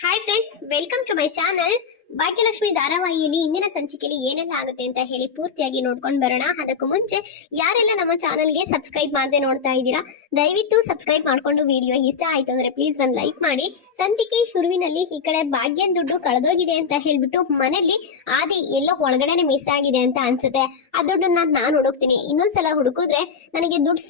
Hi friends, welcome to my channel. ಭಾಗ್ಯಲಕ್ಷ್ಮಿ ಧಾರಾವಾಹಿಯಲ್ಲಿ ಇಂದಿನ ಸಂಚಿಕೆಯಲ್ಲಿ ಏನೆಲ್ಲ ಆಗುತ್ತೆ ಅಂತ ಹೇಳಿ ಪೂರ್ತಿಯಾಗಿ ನೋಡ್ಕೊಂಡು ಬರೋಣ. ಅದಕ್ಕೂ ಮುಂಚೆ ಯಾರೆಲ್ಲ ನಮ್ಮ ಚಾನಲ್ಗೆ ಸಬ್ಸ್ಕ್ರೈಬ್ ಮಾಡದೆ ನೋಡ್ತಾ ಇದ್ದೀರಾ, ದಯವಿಟ್ಟು ಸಬ್ಸ್ಕ್ರೈಬ್ ಮಾಡ್ಕೊಂಡು ವಿಡಿಯೋ ಇಷ್ಟ ಆಯ್ತು ಅಂದ್ರೆ ಪ್ಲೀಸ್ ಒಂದು ಲೈಕ್ ಮಾಡಿ. ಸಂಚಿಕೆ ಶುರುವಿನಲ್ಲಿ ಈ ಕಡೆ ಭಾಗ್ಯನ್ ದುಡ್ಡು ಕಳೆದೋಗಿದೆ ಅಂತ ಹೇಳ್ಬಿಟ್ಟು ಮನೆಯಲ್ಲಿ ಆದಿ ಎಲ್ಲೋ ಒಳಗಡೆನೆ ಮಿಸ್ ಆಗಿದೆ ಅಂತ ಅನ್ಸುತ್ತೆ. ಆ ದುಡ್ಡನ್ನ ನಾನು ಹುಡುಕ್ತೀನಿ, ಇನ್ನೊಂದ್ಸಲ ಹುಡುಕಿದ್ರೆ ನನಗೆ ದುಡ್ಡು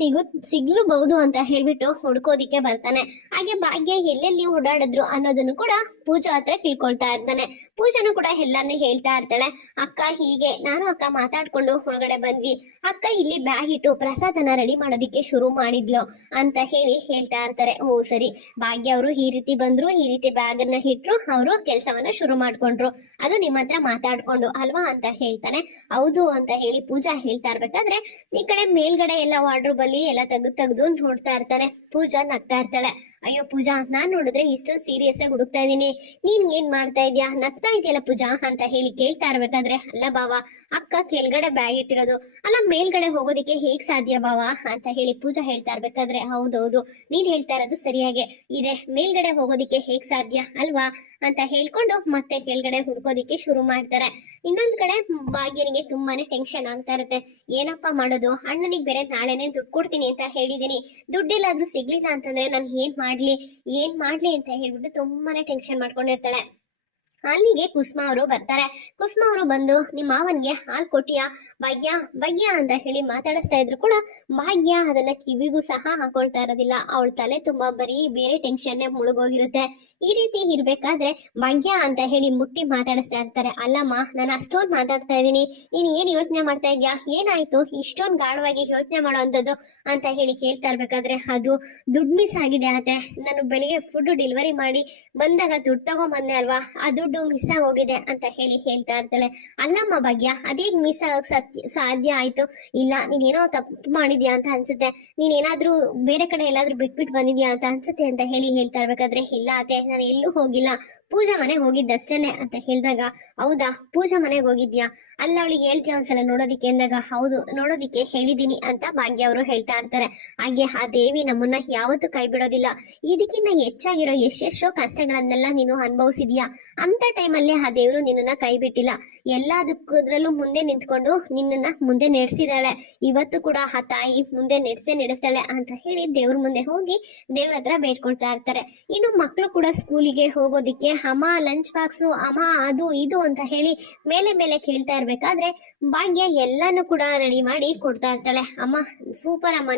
ಸಿಗ್ಲೂಬಹುದು ಅಂತ ಹೇಳ್ಬಿಟ್ಟು ಹುಡುಕೋದಿಕ್ಕೆ ಬರ್ತಾನೆ. ಹಾಗೆ ಭಾಗ್ಯ ಎಲ್ಲೆಲ್ಲಿ ಓಡಾಡಿದ್ರು ಅನ್ನೋದನ್ನು ಕೂಡ ಪೂಜಾ ಹತ್ರ ತಿಳ್ಕೊಳ್ತಾ ಇರ್ತಾನೆ. ಪೂಜಾನು ಕೂಡ ಎಲ್ಲಾನು ಹೇಳ್ತಾ ಇರ್ತಾಳೆ. ಅಕ್ಕ ಹೀಗೆ ನಾನು ಅಕ್ಕ ಮಾತಾಡ್ಕೊಂಡು ಒಳಗಡೆ ಬಂದ್ವಿ, ಅಕ್ಕ ಇಲ್ಲಿ ಬ್ಯಾಗ್ ಇಟ್ಟು ಪ್ರಸಾದನ ರೆಡಿ ಮಾಡೋದಿಕ್ಕೆ ಶುರು ಮಾಡಿದ್ಲು ಅಂತ ಹೇಳ್ತಾ ಇರ್ತಾರೆ. ಓ ಸರಿ, ಭಾಗ್ಯ ಅವರು ಈ ರೀತಿ ಬಂದ್ರು, ಈ ರೀತಿ ಬ್ಯಾಗ್ ಅನ್ನ ಇಟ್ರು, ಅವರು ಕೆಲಸವನ್ನ ಶುರು ಮಾಡ್ಕೊಂಡ್ರು, ಅದು ನಿಮ್ಮ ಹತ್ರ ಮಾತಾಡ್ಕೊಂಡು ಅಲ್ವಾ ಅಂತ ಹೇಳ್ತಾನೆ. ಹೌದು ಅಂತ ಹೇಳಿ ಪೂಜಾ ಹೇಳ್ತಾ ಇರ್ಬೇಕಾದ್ರೆ ಈ ಕಡೆ ಮೇಲ್ಗಡೆ ಎಲ್ಲ ವಾರ್ಡ್ರೋಬ್ ಅಲ್ಲಿ ಎಲ್ಲ ತೆಗೆದು ನೋಡ್ತಾ ಇರ್ತಾನೆ. ಪೂಜಾ ನಗ್ತಾ ಇರ್ತಾಳೆ. ಅಯ್ಯೋ ಪೂಜಾ, ನಾನ್ ನೋಡಿದ್ರೆ ಇಷ್ಟೊಂದು ಸೀರಿಯಸ್ ಆಗಿ ಹುಡುಕ್ತಾ ಇದೀನಿ, ನೀನ್ ಏನ್ ಮಾಡ್ತಾ ಇದ್ಯಾ, ನಗ್ತಾ ಇದೆಯಲ್ಲ ಪೂಜಾ ಅಂತ ಕೇಳ್ತಾ ಇರ್ಬೇಕಾದ್ರೆ, ಅಲ್ಲ ಬಾವ, ಅಕ್ಕ ಕೆಳಗಡೆ ಬ್ಯಾಗ್ ಇಟ್ಟಿರೋದು, ಅಲ್ಲ ಮೇಲ್ಗಡೆ ಹೋಗೋದಿಕ್ಕೆ ಹೇಗ್ ಸಾಧ್ಯ ಬಾವ ಅಂತ ಪೂಜಾ ಹೇಳ್ತಾ ಇರ್ಬೇಕಾದ್ರೆ, ಹೌದೌದು ನೀನ್ ಹೇಳ್ತಾ ಇರೋದು ಸರಿಯಾಗೆ ಇದೆ, ಮೇಲ್ಗಡೆ ಹೋಗೋದಿಕ್ಕೆ ಹೇಗ್ ಸಾಧ್ಯ ಅಲ್ವಾ ಅಂತ ಹೇಳ್ಕೊಂಡು ಮತ್ತೆ ಕೆಳಗಡೆ ಹುಡ್ಕೋದಿಕ್ಕೆ ಶುರು ಮಾಡ್ತಾರೆ. ಇನ್ನೊಂದ್ ಕಡೆ ಭಾಗ್ಯನಿಗೆ ತುಂಬಾನೇ ಟೆನ್ಷನ್ ಆಗ್ತಾ ಇರುತ್ತೆ. ಏನಪ್ಪಾ ಮಾಡೋದು, ಅಣ್ಣನಿಗೆ ಬೇರೆ ನಾಳೆನೆ ದುಡ್ಡು ಕೊಡ್ತೀನಿ ಅಂತ ಹೇಳಿದೀನಿ, ದುಡ್ಡಿಲ್ಲಾದ್ರೂ ಸಿಗ್ಲಿಲ್ಲ ಅಂತಂದ್ರೆ ನಾನು ಏನ್ ಮಾಡ್ಲಿ ಅಂತ ಹೇಳ್ಬಿಟ್ಟು ತುಂಬಾನೇ ಟೆನ್ಷನ್ ಮಾಡ್ಕೊಂಡಿರ್ತಾಳೆ. ಅಲ್ಲಿಗೆ ಕುಸುಮ ಅವರು ಬರ್ತಾರೆ. ಕುಸುಮ ಅವರು ಬಂದು ನಿಮ್ಮ ಮಾವನ್ಗೆ ಹಾಲು ಕೊಟ್ಟಿಯಾ ಭಾಗ್ಯ ಭಾಗ್ಯ ಅಂತ ಮಾತಾಡಿಸ್ತಾ ಇದ್ರು ಕೂಡ ಭಾಗ್ಯ ಅದನ್ನ ಕಿವಿಗೂ ಸಹ ಹಾಕೊಳ್ತಾ ಇರೋದಿಲ್ಲ. ಅವಳ ತಲೆ ತುಂಬಾ ಬರೀ ಬೇರೆ ಟೆನ್ಷನ್ ಮುಳುಗೋಗಿರುತ್ತೆ. ಈ ರೀತಿ ಇರ್ಬೇಕಾದ್ರೆ ಭಾಗ್ಯ ಅಂತ ಮುಟ್ಟಿ ಮಾತಾಡಿಸ್ತಾ ಇರ್ತಾರೆ. ಅಲ್ಲಮ್ಮ, ನಾನು ಅಷ್ಟೊಂದು ಮಾತಾಡ್ತಾ ಇದ್ದೀನಿ, ನೀನ್ ಏನ್ ಯೋಚನೆ ಮಾಡ್ತಾ ಇದ್ಯಾ, ಏನಾಯ್ತು ಇಷ್ಟೊಂದು ಗಾಢವಾಗಿ ಯೋಚನೆ ಮಾಡೋ ಅಂತದ್ದು ಅಂತ ಕೇಳ್ತಾ ಇರ್ಬೇಕಾದ್ರೆ, ಅದು ದುಡ್ಡು ಮಿಸ್ ಆಗಿದೆ ಅತ್ತೆ, ನಾನು ಬೆಳಿಗ್ಗೆ ಫುಡ್ ಡೆಲಿವರಿ ಮಾಡಿ ಬಂದಾಗ ದುಡ್ಡು ತಗೊಂಬಂದೆ ಅಲ್ವಾ, ಆ ದುಡ್ಡು ಮಿಸ್ ಆಗೋಗಿದೆ ಅಂತ ಹೇಳ್ತಾ ಇರ್ತಾಳೆ. ಅಲ್ಲಮ್ಮ ಭಾಗ್ಯ, ಅದೇಗ್ ಮಿಸ್ ಆಗಕ್ ಸಾಧ್ಯ ಆಯ್ತು, ಇಲ್ಲ ನೀನೇನೋ ತಪ್ಪು ಮಾಡಿದ್ಯಾ ಅಂತ ಅನ್ಸುತ್ತೆ, ನೀನೇನಾದ್ರೂ ಬೇರೆ ಕಡೆ ಎಲ್ಲಾದ್ರೂ ಬಿಟ್ಬಿಟ್ಟು ಬಂದಿದ್ಯಾ ಅಂತ ಅನ್ಸುತ್ತೆ ಅಂತ ಹೇಳ್ತಾ ಇರ್ಬೇಕಾದ್ರೆ, ಇಲ್ಲ ಅತ್ತೆ ನಾನು ಎಲ್ಲೂ ಹೋಗಿಲ್ಲ, ಪೂಜಾ ಮನೆಗೆ ಹೋಗಿದ್ದಷ್ಟೇನೆ ಅಂತ ಹೇಳಿದಾಗ, ಹೌದಾ ಪೂಜಾ ಮನೆಗೆ ಹೋಗಿದ್ಯಾ, ಅಲ್ಲ ಅವಳಿಗೆ ಹೇಳ್ತೀಯ ಒಂದ್ಸಲ ನೋಡೋದಿಕ್ಕೆ ಅಂದಾಗ, ಹೌದು ನೋಡೋದಿಕ್ಕೆ ಹೇಳಿದೀನಿ ಅಂತ ಭಾಗ್ಯ ಅವರು ಹೇಳ್ತಾ ಇರ್ತಾರೆ. ಹಾಗೆ ಆ ದೇವಿ ನಮ್ಮನ್ನ ಯಾವತ್ತೂ ಕೈ ಬಿಡೋದಿಲ್ಲ, ಇದಕ್ಕಿಂತ ಹೆಚ್ಚಾಗಿರೋ ಎಷ್ಟೆಷ್ಟೋ ಕಷ್ಟಗಳನ್ನೆಲ್ಲ ನೀನು ಅನುಭವಿಸಿದ್ಯಾ, ಅಂತ ಟೈಮಲ್ಲಿ ಆ ದೇವರು ನಿನ್ನನ್ನ ಕೈ ಬಿಟ್ಟಿಲ್ಲ, ಎಲ್ಲದಕ್ಕದ್ರಲ್ಲೂ ಮುಂದೆ ನಿಂತ್ಕೊಂಡು ನಿನ್ನನ್ನ ಮುಂದೆ ನಡೆಸಿದಾಳೆ, ಇವತ್ತು ಕೂಡ ಆ ತಾಯಿ ಮುಂದೆ ನಡೆಸ್ತಾಳೆ ಅಂತ ದೇವ್ರ ಮುಂದೆ ಹೋಗಿ ದೇವ್ರ ಹತ್ರ ಬೇಡ್ಕೊಳ್ತಾ ಇರ್ತಾರೆ. ಇನ್ನು ಮಕ್ಕಳು ಕೂಡ ಸ್ಕೂಲಿಗೆ ಹೋಗೋದಿಕ್ಕೆ ಅಮ್ಮ ಲಂಚ್ ಬಾಕ್ಸು, ಅಮ್ಮ ಅದು ಇದು ಅಂತ ಮೇಲೆ ಮೇಲೆ ಕೇಳ್ತಾ ಇರ್ಬೇಕಾದ್ರೆ ಭಾಗ್ಯ ಎಲ್ಲಾನು ಕೂಡ ರೆಡಿ ಮಾಡಿ ಕೊಡ್ತಾ ಇರ್ತಾಳೆ. ಅಮ್ಮ ಸೂಪರ್ ಅಮ್ಮ,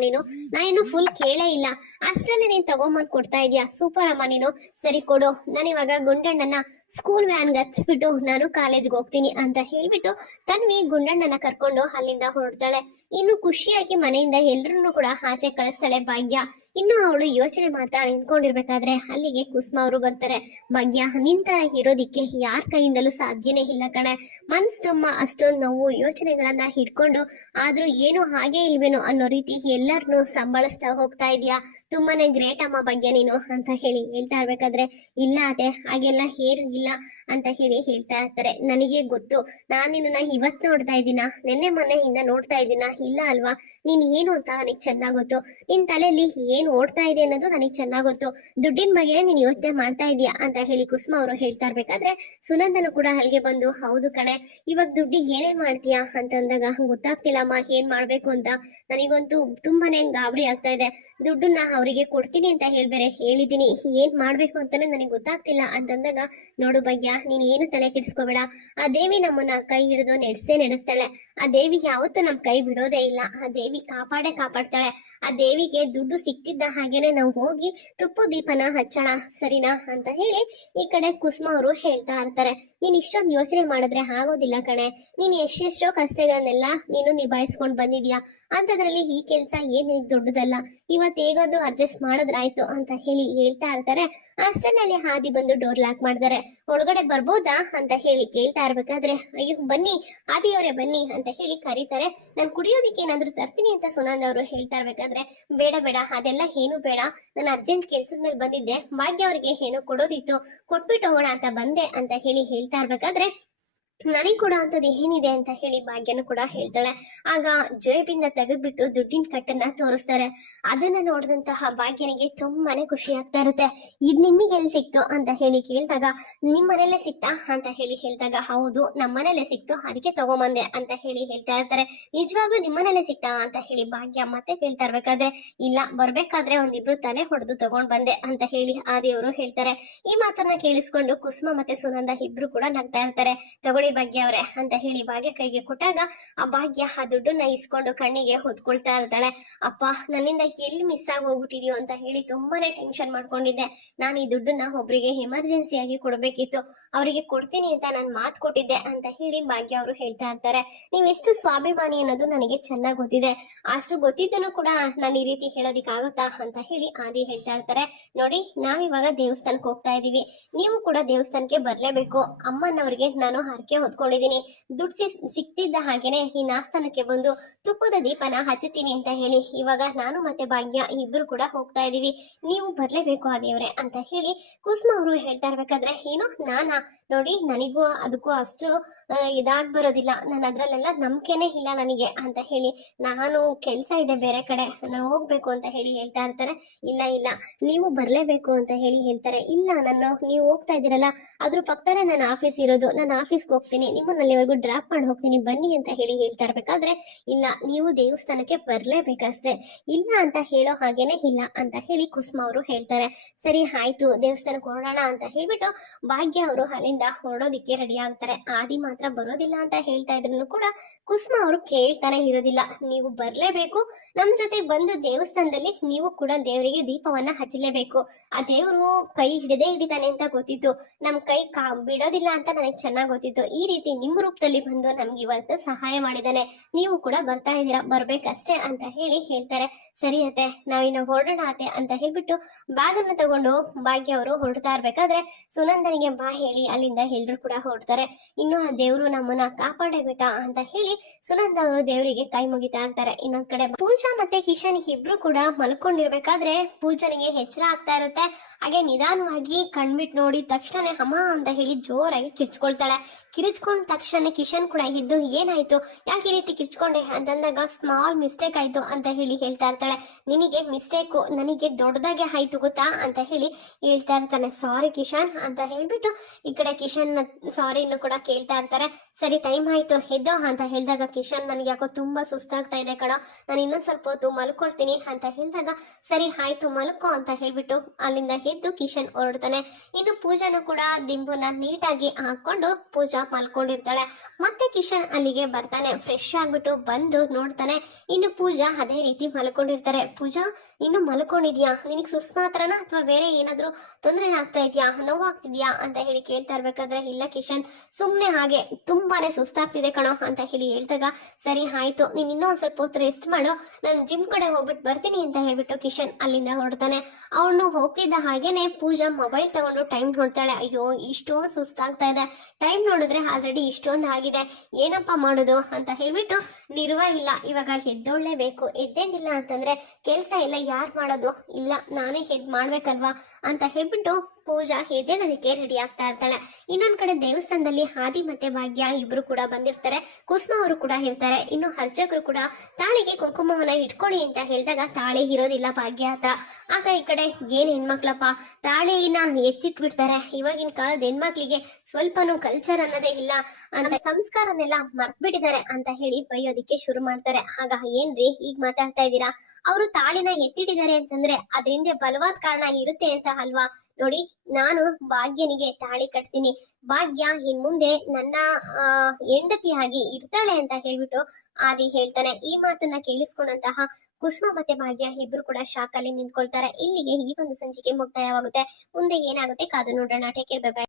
ನಾನು ಫುಲ್ ಕೇಳೇ ಇಲ್ಲ, ಅಷ್ಟಲ್ಲೇ ನೀನ್ ತಗೊಂಬಂದ್ ಕೊಡ್ತಾ ಇದೀಯಾ, ಸೂಪರ್ ಅಮ್ಮ ನೀನು, ಸರಿ ಕೊಡು, ನಾನಿವಾಗ ಗುಂಡಣ್ಣನ ಸ್ಕೂಲ್ ವ್ಯಾನ್ ಹತ್ಸ್ಬಿಟ್ಟು ನಾನು ಕಾಲೇಜ್ಗೆ ಹೋಗ್ತೀನಿ ಅಂತ ಹೇಳ್ಬಿಟ್ಟು ತನ್ವಿ ಗುಂಡಣ್ಣನ ಕರ್ಕೊಂಡು ಅಲ್ಲಿಂದ ಹೊರಡ್ತಾಳೆ. ಇನ್ನು ಖುಷಿಯಾಗಿ ಮನೆಯಿಂದ ಎಲ್ರನ್ನೂ ಕೂಡ ಆಚೆ ಕಳಿಸ್ತಾಳೆ ಭಾಗ್ಯ. ಇನ್ನು ಅವಳು ಯೋಚನೆ ಮಾಡ್ತಾ ನಿಂತ್ಕೊಂಡಿರ್ಬೇಕಾದ್ರೆ ಅಲ್ಲಿಗೆ ಕುಸುಮ ಅವರು ಬರ್ತಾರೆ. ಭಾಗ್ಯ, ನಿಂತರ ಇರೋದಿಕ್ಕೆ ಯಾರ ಕೈಯಿಂದಲೂ ಸಾಧ್ಯನೇ ಇಲ್ಲ ಕಣೆ, ಮನ್ಸ್ ತುಂಬ ಅಷ್ಟೊಂದು ನೋವು ಯೋಚನೆಗಳನ್ನ ಹಿಡ್ಕೊಂಡು ಆದ್ರೂ ಏನು ಹಾಗೆ ಇಲ್ವೇನೋ ಅನ್ನೋ ರೀತಿ ಎಲ್ಲರನ್ನೂ ಸಂಭಾಳಿಸ್ತಾ ಹೋಗ್ತಾ ಇದೀಯಾ, ತುಂಬಾನೇ ಗ್ರೇಟ್ ಅಮ್ಮ ಭಾಗ್ಯ ನೀನು ಅಂತ ಹೇಳ್ತಾ ಇರ್ಬೇಕಾದ್ರೆ, ಇಲ್ಲ ಅದೇ ಹಾಗೆಲ್ಲ ಏನು ಇಲ್ಲ ಅಂತ ಹೇಳ್ತಾ ಇರ್ತಾರೆ. ನನಗೆ ಗೊತ್ತು, ನಾನು ನಿನ್ನ ಇವತ್ತು ನೋಡ್ತಾ ಇದ್ದೀನ, ನಿನ್ನೆ ಮೊನ್ನೆಯಿಂದ ನೋಡ್ತಾ ಇದ್ದೀನ ಇಲ್ಲ ಅಲ್ವಾ, ನೀನ್ ಏನು ಅಂತ ನನಗೆ ಚೆನ್ನಾಗ್ ಗೊತ್ತು, ನಿನ್ ತಲೆಯಲ್ಲಿ ಏನ್ ಓಡ್ತಾ ಇದೆ ಅನ್ನೋದು ನನಗೆ ಚೆನ್ನಾಗ್ ಗೊತ್ತು, ದುಡ್ಡಿನ ಬಗ್ಗೆ ನೀನ್ ಯೋಚನೆ ಮಾಡ್ತಾ ಇದೀಯಾ ಅಂತ ಕುಸುಮ ಅವರು ಹೇಳ್ತಾ ಇರ್ಬೇಕಾದ್ರೆ ಸುನಂದನು ಕೂಡ ಅಲ್ಲಿಗೆ ಬಂದು, ಹೌದು ಕಣೆ, ಇವಾಗ ದುಡ್ಡಿಗೆ ಏನೇ ಮಾಡ್ತೀಯಾ ಅಂತಂದಾಗ ಗೊತ್ತಾಗ್ತಿಲ್ಲಮ್ಮ ಏನ್ ಮಾಡ್ಬೇಕು ಅಂತ, ನನಗಂತೂ ತುಂಬಾನೇ ಗಾಬರಿ ಆಗ್ತಾ ಇದೆ, ದುಡ್ಡನ್ನ ಅವರಿಗೆ ಕೊಡ್ತೀನಿ ಅಂತ ಹೇಳಿದೀನಿ, ಏನ್ ಮಾಡ್ಬೇಕು ಅಂತಾನೆ ನನಗೆ ಗೊತ್ತಾಗ್ತಿಲ್ಲ ಅಂತಂದಾಗ, ನೋಡು ಭಾಗ್ಯ ನೀನ್ ಏನು ತಲೆ ಕೆಡಿಸ್ಕೋಬೇಡ, ಆ ದೇವಿ ನಮ್ಮನ್ನ ಕೈ ಹಿಡಿದು ನಡೆಸ್ತಾಳೆ, ಆ ದೇವಿ ಯಾವತ್ತೂ ನಮ್ ಕೈ ಬಿಡೋದೇ ಇಲ್ಲ, ಆ ದೇವಿ ಕಾಪಾಡ್ತಾಳೆ, ಆ ದೇವಿಗೆ ದುಡ್ಡು ಸಿಕ್ತಿದ್ದ ಹಾಗೇನೆ ನಾವು ಹೋಗಿ ತುಪ್ಪು ದೀಪನ ಹಚ್ಚೋಣ ಸರಿನಾ ಅಂತ ಈ ಕಡೆ ಕುಸುಮ ಅವರು ಹೇಳ್ತಾ ಇರ್ತಾರೆ. ನೀನ್ ಇಷ್ಟೊಂದು ಯೋಚನೆ ಮಾಡಿದ್ರೆ ಆಗೋದಿಲ್ಲ ಕಣೆ, ನೀನ್ ಎಷ್ಟೆಷ್ಟೋ ಕಷ್ಟಗಳನ್ನೆಲ್ಲ ನೀನು ನಿಭಾಯಿಸ್ಕೊಂಡ್ ಬಂದಿದ್ಯಾ, ಅಂತದ್ರಲ್ಲಿ ಈ ಕೆಲ್ಸ ಏನ್ ದೊಡ್ಡದಲ್ಲ, ಇವತ್ತು ಹೇಗಾದ್ರೂ ಅಡ್ಜಸ್ಟ್ ಮಾಡಿದ್ರಾಯ್ತು ಅಂತ ಹೇಳ್ತಾ ಇರ್ತಾರೆ. ಅಷ್ಟರಲ್ಲಿ ಹಾದಿ ಬಂದು ಡೋರ್ ಲಾಕ್ ಮಾಡ್ತಾರೆ. ಒಳಗಡೆ ಬರ್ಬೋದಾ ಅಂತ ಕೇಳ್ತಾ ಇರ್ಬೇಕಾದ್ರೆ, ಅಯ್ಯೋ ಬನ್ನಿ ಆದಿಯವರೇ ಬನ್ನಿ ಅಂತ ಕರೀತಾರೆ. ನಾನು ಕುಡಿಯೋದಿಕ್ಕೆ ಏನಾದ್ರು ತರ್ತೀನಿ ಅಂತ ಸುನಂದ ಅವರು ಹೇಳ್ತಾ ಇರ್ಬೇಕಾದ್ರೆ, ಬೇಡ ಬೇಡ ಅದೆಲ್ಲ ಏನು ಬೇಡ, ನಾನು ಅರ್ಜೆಂಟ್ ಕೆಲ್ಸದ ಮೇಲೆ ಬಂದಿದ್ದೆ, ಭಾಗ್ಯ ಅವ್ರಿಗೆ ಏನೋ ಕೊಡೋದಿತ್ತು, ಕೊಟ್ಬಿಟ್ಟು ಹೋಗೋಣ ಅಂತ ಬಂದೆ ಅಂತ ಹೇಳ್ತಾ ಇರ್ಬೇಕಾದ್ರೆ ನನಗೆ ಕೂಡ ಅಂತದ್ದು ಏನಿದೆ ಅಂತ ಹೇಳಿ ಭಾಗ್ಯನು ಕೂಡ ಹೇಳ್ತಾಳೆ. ಆಗ ಜೇಬಿಂದ ತೆಗೆದ್ಬಿಟ್ಟು ದುಡ್ಡಿನ ಕಟ್ಟನ್ನ ತೋರಿಸ್ತಾರೆ. ಅದನ್ನ ನೋಡಿದಂತಹ ಭಾಗ್ಯನಿಗೆ ತುಂಬಾನೇ ಖುಷಿ ಆಗ್ತಾ ಇರುತ್ತೆ. ಇದ್ ನಿಮಗೆ ಎಲ್ಲಿ ಸಿಕ್ತು ಅಂತ ಹೇಳಿ ಕೇಳಿದಾಗ, ನಿಮ್ ಮನೇಲೆ ಸಿಕ್ತಾ ಅಂತ ಹೇಳಿ ಹೇಳಿದಾಗ, ಹೌದು ನಮ್ಮ ಮನೇಲೆ ಸಿಕ್ತು, ಅದಕ್ಕೆ ತಗೊಂಬಂದೆ ಅಂತ ಹೇಳಿ ಹೇಳ್ತಾ ಇರ್ತಾರೆ. ನಿಜವಾಗ್ಲೂ ನಿಮ್ಮ ಮನೇಲೆ ಸಿಕ್ತಾ ಅಂತ ಹೇಳಿ ಭಾಗ್ಯ ಮತ್ತೆ ಕೇಳ್ತಾ ಇರ್ಬೇಕಾದ್ರೆ, ಇಲ್ಲ ಬರ್ಬೇಕಾದ್ರೆ ಒಂದಿಬ್ರು ತಲೆ ಹೊಡೆದು ತಗೊಂಡ್ ಬಂದೆ ಅಂತ ಹೇಳಿ ಆದಿಯವರು ಹೇಳ್ತಾರೆ. ಈ ಮಾತನ್ನ ಕೇಳಿಸ್ಕೊಂಡು ಕುಸುಮ ಮತ್ತೆ ಸುನಂದ ಇಬ್ರು ಕೂಡ ನಗ್ತಾ ಇರ್ತಾರೆ. ತಗೊಳ್ಳಿ ಭಾಗ್ಯ ಅವ್ರೆ ಅಂತ ಹೇಳಿ ಭಾಗ್ಯ ಕೈಗೆ ಕೊಟ್ಟಾಗ ಆ ಭಾಗ್ಯ ಆ ದುಡ್ಡನ್ನ ಇಸ್ಕೊಂಡು ಕಣ್ಣಿಗೆ ಹೊತ್ಕೊಳ್ತಾ ಇರ್ತಾಳೆ. ಅಪ್ಪ ನನ್ನಿಂದ ಎಲ್ಲಿ ಮಿಸ್ ಆಗಿ ಹೋಗ್ಬಿಟ್ಟಿದ್ಯೋ ಅಂತ ಹೇಳಿ ತುಂಬಾನೇ ಟೆನ್ಷನ್ ಮಾಡ್ಕೊಂಡಿದ್ದೆ. ನಾನು ಈ ದುಡ್ಡನ್ನ ಒಬ್ರಿಗೆ ಎಮರ್ಜೆನ್ಸಿಯಾಗಿ ಕೊಡ್ಬೇಕಿತ್ತು, ಅವರಿಗೆ ಕೊಡ್ತೀನಿ ಅಂತ ನಾನು ಮಾತು ಕೊಟ್ಟಿದ್ದೆ ಅಂತ ಹೇಳಿ ಭಾಗ್ಯ ಅವರು ಹೇಳ್ತಾ ಇರ್ತಾರೆ. ನೀವೆಷ್ಟು ಸ್ವಾಭಿಮಾನಿ ಅನ್ನೋದು ನನಗೆ ಚೆನ್ನಾಗಿ ಗೊತ್ತಿದೆ, ಅಷ್ಟು ಗೊತ್ತಿದ್ದನು ಕೂಡ ನಾನು ಈ ರೀತಿ ಹೇಳೋದಿಕ್ಕಾಗುತ್ತಾ ಅಂತ ಹೇಳಿ ಆದಿ ಹೇಳ್ತಾ ಇರ್ತಾರೆ. ನೋಡಿ ನಾವಿವಾಗ ದೇವಸ್ಥಾನಕ್ಕೆ ಹೋಗ್ತಾ ಇದೀವಿ, ನೀವು ಕೂಡ ದೇವಸ್ಥಾನಕ್ಕೆ ಬರ್ಲೇಬೇಕು. ಅಮ್ಮನವ್ರಿಗೆ ನಾನು ಹರಕೆ ಹೊತ್ಕೊಂಡಿದೀನಿ, ದುಡ್ಡು ಸಿಕ್ತಿದ್ದ ಹಾಗೇನೆ ಈ ನಾಸ್ಥಾನಕ್ಕೆ ಬಂದು ತುಪ್ಪದ ದೀಪನ ಹಚ್ಚುತ್ತೀನಿ ಅಂತ ಹೇಳಿ ಇವಾಗ ನಾನು ಮತ್ತೆ ಭಾಗ್ಯ ಇಬ್ರು ಕೂಡ ಹೋಗ್ತಾ ಇದೀವಿ, ನೀವು ಬರ್ಲೇಬೇಕು ಆದಿಯವ್ರೆ ಅಂತ ಹೇಳಿ ಕುಸುಮ ಅವರು ಹೇಳ್ತಾ ಇರ್ಬೇಕಾದ್ರೆ, ಏನು ನಾನಾ, ನೋಡಿ ನನಗೂ ಅದಕ್ಕೂ ಅಷ್ಟು ಇದಾಗ್ ಬರೋದಿಲ್ಲ, ನಾನು ಅದ್ರಲ್ಲೆಲ್ಲ ನಂಬಿಕೆನೇ ಇಲ್ಲ ನನಗೆ ಅಂತ ಹೇಳಿ, ನಾನು ಕೆಲಸ ಇದೆ ಬೇರೆ ಕಡೆ ನಾನು ಹೋಗ್ಬೇಕು ಅಂತ ಹೇಳಿ ಹೇಳ್ತಾ ಇರ್ತಾರೆ. ಇಲ್ಲ ಇಲ್ಲ ನೀವು ಬರ್ಲೇಬೇಕು ಅಂತ ಹೇಳಿ ಹೇಳ್ತಾರೆ. ಇಲ್ಲ ನೀವು ಹೋಗ್ತಾ ಇದ್ದೀರಲ್ಲ ಅದ್ರ ಪಕ್ಕದಲ್ಲೇ ನನ್ನ ಆಫೀಸ್ ಇರೋದು, ನಾನು ಆಫೀಸ್ಗೆ ಹೋಗ್ತೀನಿ, ನಿಮ್ಮನ್ನ ಅಲ್ಲಿವರೆಗೂ ಡ್ರಾಪ್ ಮಾಡಿ ಹೋಗ್ತೀನಿ ಬನ್ನಿ ಅಂತ ಹೇಳಿ ಹೇಳ್ತಾ ಇರ್ಬೇಕಾದ್ರೆ, ಇಲ್ಲ ನೀವು ದೇವಸ್ಥಾನಕ್ಕೆ ಬರ್ಲೇಬೇಕಷ್ಟೇ, ಇಲ್ಲ ಅಂತ ಹೇಳೋ ಹಾಗೇನೆ ಇಲ್ಲ ಅಂತ ಹೇಳಿ ಕುಸುಮ ಅವರು ಹೇಳ್ತಾರೆ. ಸರಿ ಆಯ್ತು ದೇವಸ್ಥಾನಕ್ಕೆ ಹೊರಡೋಣ ಅಂತ ಹೇಳ್ಬಿಟ್ಟು ಭಾಗ್ಯ ಅವರು ಅಲ್ಲಿಂದ ಹೊರಡೋದಿಕ್ಕೆ ರೆಡಿ ಆಗ್ತಾರೆ. ಆದಿ ಮಾತ್ರ ಬರೋದಿಲ್ಲ ಅಂತ ಹೇಳ್ತಾ ಇದ್ರು ಕೂಡ ಕುಸುಮ ಅವರು ಕೇಳ್ತಾನೆ ಇರೋದಿಲ್ಲ. ನೀವು ಬರ್ಲೇಬೇಕು, ನಮ್ ಜೊತೆ ಬಂದು ದೇವಸ್ಥಾನದಲ್ಲಿ ನೀವು ಕೂಡ ದೇವರಿಗೆ ದೀಪವನ್ನ ಹಚ್ಚಲೇಬೇಕು. ಆ ದೇವರು ಕೈ ಹಿಡಿತಾನೆ ಅಂತ ಗೊತ್ತಿತ್ತು, ನಮ್ ಕೈ ಬಿಡೋದಿಲ್ಲ ಅಂತ ನನಗೆ ಚೆನ್ನಾಗಿ ಗೊತ್ತಿತ್ತು. ಈ ರೀತಿ ನಿಮ್ಮ ರೂಪದಲ್ಲಿ ಬಂದು ನಮ್ಗೆ ಇವತ್ತು ಸಹಾಯ ಮಾಡಿದಾನೆ, ನೀವು ಕೂಡ ಬರ್ತಾ ಇದ್ದೀರಾ, ಬರ್ಬೇಕಷ್ಟೇ ಅಂತ ಹೇಳಿ ಹೇಳ್ತಾರೆ. ಸರಿ ಅತ್ತೆ ನಾವಿನ್ನು ಹೊರಡೋಣ ಅತ್ತೆ ಅಂತ ಹೇಳ್ಬಿಟ್ಟು ಬ್ಯಾಗ್ ಅನ್ನ ತಗೊಂಡು ಭಾಗ್ಯ ಅವರು ಹೊರಡ್ತಾ ಇರ್ಬೇಕಾದ್ರೆ ಸುನಂದನಿಗೆ ಬಾ ಹೇಳಿ ಅಲ್ಲಿಂದ ಎಲ್ರು ಕೂಡ ಹೊರಡ್ತಾರೆ. ಇನ್ನು ಆ ದೇವ್ರು ನಮ್ಮನ್ನ ಕಾಪಾಡೇ ಬಿಟ್ಟ ಅಂತ ಹೇಳಿ ಸುನಂದ ಅವರು ದೇವರಿಗೆ ಕೈ ಮುಗಿತಾ ಇರ್ತಾರೆ. ಇನ್ನೊಂದ್ ಕಡೆ ಪೂಜಾ ಮತ್ತೆ ಕಿಶನ್ ಇಬ್ರು ಕೂಡ ಮಲ್ಕೊಂಡಿರ್ಬೇಕಾದ್ರೆ ಪೂಜನಿಗೆ ಎಚ್ಚರ ಆಗ್ತಾ ಇರುತ್ತೆ. ಹಾಗೆ ನಿಧಾನವಾಗಿ ಕಣ್ಬಿಟ್ಟು ನೋಡಿದ ತಕ್ಷಣ ಅಮ್ಮ ಅಂತ ಹೇಳಿ ಜೋರಾಗಿ ಕಿರ್ಚ್ಕೊಳ್ತಾಳೆ. ಕಿರ್ಚ್ಕೊಂಡ ತಕ್ಷಣ ಕಿಶನ್ ಕೂಡ ಇದ್ದು ಏನಾಯ್ತು, ಯಾಕೆ ಈ ರೀತಿ ಕಿರ್ಚ್ಕೊಂಡೆ ಅಂತಂದಾಗ ಸ್ಮಾಲ್ ಮಿಸ್ಟೇಕ್ ಆಯ್ತು ಅಂತ ಹೇಳಿ ಹೇಳ್ತಾ ಇರ್ತಾಳೆ. ನಿನಗೆ ಮಿಸ್ಟೇಕು ನನಗೆ ದೊಡ್ಡದಾಗೆ ಆಯ್ತು ಗೊತ್ತಾ ಅಂತ ಹೇಳಿ ಹೇಳ್ತಾ ಇರ್ತಾನೆ. ಸಾರಿ ಕಿಶನ್ ಅಂತ ಹೇಳ್ಬಿಟ್ಟು ಈ ಕಡೆ ಕಿಶನ್ ಸಾರಿನ್ನು ಕೂಡ ಕೇಳ್ತಾ ಇರ್ತಾರೆ. ಸರಿ ಟೈಮ್ ಆಯ್ತು ಎದ್ದೋ ಅಂತ ಹೇಳಿದಾಗ ಕಿಶನ್ ನನಗೆ ಯಾಕೋ ತುಂಬಾ ಸುಸ್ತಾಗ್ತಾ ಇದೆ ಕಣ, ನಾನು ಇನ್ನೊಂದ್ ಸ್ವಲ್ಪ ಹೊತ್ತು ಮಲ್ಕೊಡ್ತೀನಿ ಅಂತ ಹೇಳಿದಾಗ ಸರಿ ಆಯ್ತು ಮಲ್ಕೋ ಅಂತ ಹೇಳ್ಬಿಟ್ಟು ಅಲ್ಲಿಂದ ಎದ್ದು ಕಿಶನ್ ಹೊರಡ್ತಾನೆ. ಇನ್ನು ಪೂಜಾನು ಕೂಡ ದಿಂಬುನ ನೀಟಾಗಿ ಹಾಕೊಂಡು ಪೂಜಾ ಮಲ್ಕೊಂಡಿರ್ತಾಳೆ. ಮತ್ತೆ ಕಿಶನ್ ಅಲ್ಲಿಗೆ ಬರ್ತಾನೆ, ಫ್ರೆಶ್ ಆಗ್ಬಿಟ್ಟು ಬಂದು ನೋಡ್ತಾನೆ, ಇನ್ನು ಪೂಜಾ ಅದೇ ರೀತಿ ಮಲ್ಕೊಂಡಿರ್ತಾರೆ. ಪೂಜಾ ಇನ್ನು ಮಲ್ಕೊಂಡಿದ್ಯಾ, ನಿನಗೆ ಸುಸ್ತು ಮಾತ್ರನಾ ಅಥವಾ ಬೇರೆ ಏನಾದ್ರು ತೊಂದರೆ ಆಗ್ತಾ ಇದೆಯಾ, ನೋವಾಗ್ತಿದ್ಯಾ ಅಂತ ಹೇಳಿ ಕೇಳ್ತಾ ಇರ್ಬೇಕಾದ್ರೆ, ಇಲ್ಲ ಕಿಶನ್ ಸುಮ್ನೆ ಹಾಗೆ ತುಂಬಾನೇ ಸುಸ್ತಾಗ್ತಿದೆ ಕಣೋ ಅಂತ ಹೇಳಿ ಹೇಳ್ದಾಗ, ಸರಿ ಆಯ್ತು ನೀನ್ ಇನ್ನೂ ಒಂದ್ ಸ್ವಲ್ಪ ಹೊತ್ತು ರೆಸ್ಟ್ ಮಾಡು, ನಾನು ಜಿಮ್ ಕಡೆ ಹೋಗ್ಬಿಟ್ಟು ಬರ್ತೀನಿ ಅಂತ ಹೇಳ್ಬಿಟ್ಟು ಕಿಶನ್ ಅಲ್ಲಿಂದ ಹೊರಡ್ತಾನೆ. ಅವನು ಹೋಗ್ತಿದ್ದ ಹಾಗೇನೆ ಪೂಜಾ ಮೊಬೈಲ್ ತಗೊಂಡು ಟೈಮ್ ನೋಡ್ತಾಳೆ. ಅಯ್ಯೋ ಇಷ್ಟೊಂದು ಸುಸ್ತಾಗ್ತಾ ಇದೆ, ಟೈಮ್ ನೋಡಿದ್ರೆ ಆಲ್ರೆಡಿ ಇಷ್ಟೊಂದು ಆಗಿದೆ, ಏನಪ್ಪಾ ಮಾಡೋದು ಅಂತ ಹೇಳ್ಬಿಟ್ಟು ನಿರ್ವ ಇಲ್ಲ ಇವಾಗ ಎದ್ದೊಳ್ಳೇಬೇಕು, ಎದ್ದೇಗಿಲ್ಲ ಅಂತಂದ್ರೆ ಕೆಲ್ಸ ಎಲ್ಲ ಯಾರು ಮಾಡೋದು, ಇಲ್ಲ ನಾನೇ ಮಾಡ್ಬೇಕಲ್ವಾ ಅಂತ ಹೇಳ್ಬಿಟ್ಟು ಪೂಜಾ ಎದ್ದೇಳೋದಕ್ಕೆ ರೆಡಿ ಆಗ್ತಾ ಇರ್ತಾಳೆ. ಇನ್ನೊಂದ್ ಕಡೆ ದೇವಸ್ಥಾನದಲ್ಲಿ ಆದಿ ಮತ್ತೆ ಭಾಗ್ಯ ಇಬ್ರು ಕೂಡ ಬಂದಿರ್ತಾರೆ. ಕುಸುಮ ಅವರು ಕೂಡ ಇರ್ತಾರೆ. ಇನ್ನು ಅರ್ಚಕರು ಕೂಡ ತಾಳಿಗೆ ಕುಂಕುಮವನ್ನ ಇಟ್ಕೊಳ್ಳಿ ಅಂತ ಹೇಳಿದಾಗ ತಾಳಿ ಇರೋದಿಲ್ಲ ಭಾಗ್ಯ ಹತ್ರ. ಆಗ ಈ ಕಡೆ ಏನ್ ಹೆಣ್ಮಕ್ಳಪ್ಪ ತಾಳಿನ ಎತ್ತಿಟ್ಬಿಡ್ತಾರೆ, ಇವಾಗಿನ ಕಾಲದ ಹೆಣ್ಮಕ್ಳಿಗೆ ಸ್ವಲ್ಪನೂ ಕಲ್ಚರ್ ಅನ್ನೋದೇ ಇಲ್ಲ ಅಂತ ಸಂಸ್ಕಾರನೆಲ್ಲ ಮರ್ತ್ಬಿಟ್ಟಿದ್ದಾರೆ ಅಂತ ಹೇಳಿ ಬೈಯೋದಿಕ್ಕೆ ಶುರು ಮಾಡ್ತಾರೆ. ಆಗ ಏನ್ರಿ ಈಗ ಮಾತಾಡ್ತಾ ಇದ್ದೀರಾ, ಅವರು ತಾಳಿನ ಎತ್ತಿಟ್ಟಿದ್ದಾರೆ ಅಂತಂದ್ರೆ ಅದ್ರ ಹಿಂದೆ ಬಲವಾದ ಕಾರಣ ಇರುತ್ತೆ ಅಂತ ಅಲ್ವಾ, ನೋಡಿ ನಾನು ಭಾಗ್ಯನಿಗೆ ತಾಳಿ ಕಟ್ತೀನಿ, ಭಾಗ್ಯ ಇನ್ ಮುಂದೆ ನನ್ನ ಹೆಂಡತಿಯಾಗಿ ಇರ್ತಾಳೆ ಅಂತ ಹೇಳ್ಬಿಟ್ಟು ಆದಿ ಹೇಳ್ತಾನೆ. ಈ ಮಾತನ್ನ ಕೇಳಿಸ್ಕೊಂಡಂತಹ ಕುಸುಮ ಮತ್ತೆ ಭಾಗ್ಯ ಇಬ್ರು ಕೂಡ ಶಾಕ್ ಅಲ್ಲಿ ನಿಂತ್ಕೊಳ್ತಾರೆ. ಇಲ್ಲಿಗೆ ಈ ಒಂದು ಸಂಚಿಕೆ ಮುಕ್ತಾಯವಾಗುತ್ತೆ. ಮುಂದೆ ಏನಾಗುತ್ತೆ ಕಾದು ನೋಡೋಣ. Take care, bye bye.